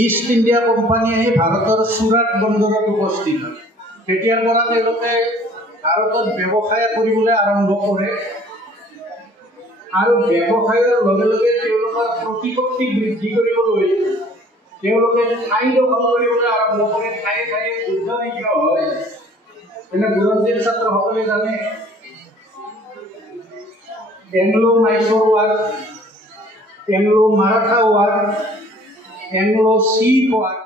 East India company আহি ভাৰতৰ চুৰাট বন্দৰত উপস্থিত হয়। তেতিয়াৰ পৰা তেওঁলোকে ভাৰতত ব্যৱসায় কৰিবলৈ আৰম্ভ কৰে আৰু ব্যৱসায়ৰ লগে লগে তেওঁলোকৰ প্ৰতিপত্তি বৃদ্ধি কৰিবলৈ তেওঁলোকে ঠাই দখল কৰিবলৈ আৰম্ভ কৰে। ঠায়ে ঠায়ে যুদ্ধ বিগ্ৰহ হয়। এনে বুৰঞ্জীৰ ছাত্ৰসকলে জানে Anglo Mysore war, Anglo Maratha war, Anglo Sikh war.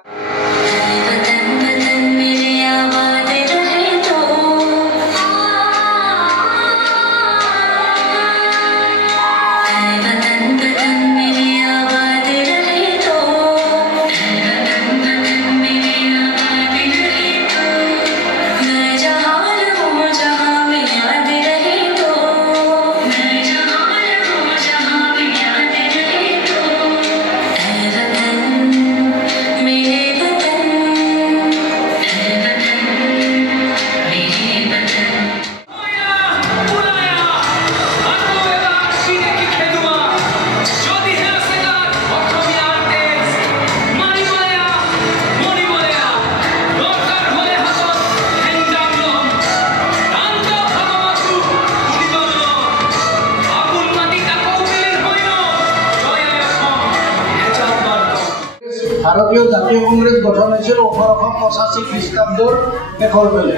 ভাৰতীয় জাতীয় কংগ্ৰেস গঠন হয়েছিল 1885 খ্ৰিস্টাব্দৰ শেষৰ ফালে।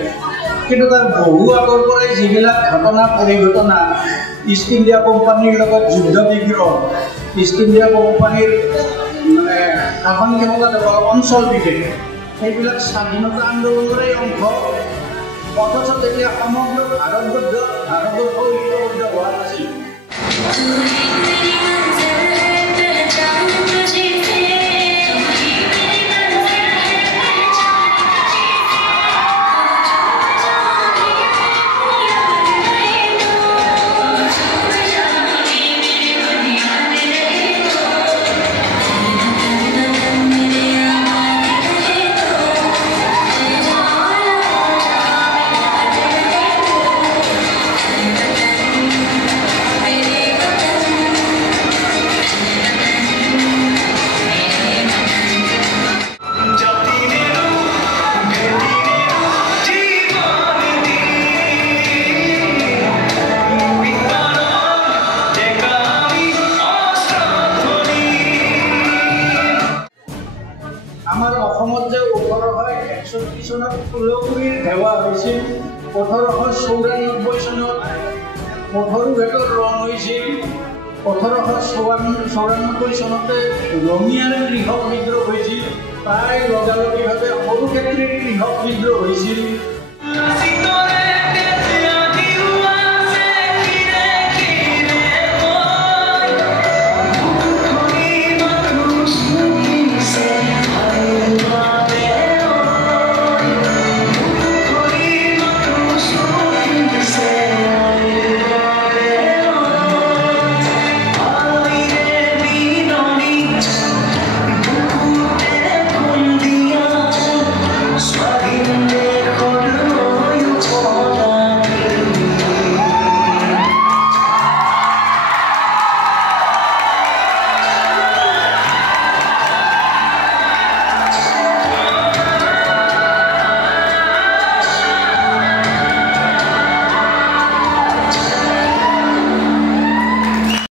কিন্তু তাৰ বহু আগৰ পৰাই যিবিলাক ঘটনা পৰিঘটনা ইষ্ট ইণ্ডিয়া কোম্পানীৰ লগত যুদ্ধ বিগ্ৰহ, ইষ্ট ইণ্ডিয়া কোম্পানীৰ মানে শাসন ক্ষমতা দেৱৰ অঞ্চল বিশেষ সেইবিলাক স্বাধীনতা আন্দোলনৰে অংশ। অথচ তেতিয়া সমগ্ৰ ভাৰতবৰ্ষ ঐক্যবদ্ধ হোৱা নাছিল। আমাৰ অসমত যে 1861 চনত ফুলগুৰিৰ সেৱা হৈছিল, 1894 চনত মধুৰঘাটৰ ৰণ হৈছিল, 1894 চনতে ৰঙিয়াৰ কৃষক বিদ্ৰোহ হৈছিল, প্ৰায় লগালগিভাৱে সৰুক্ষেত্ৰীৰ কৃষক বিদ্ৰোহ হৈছিল।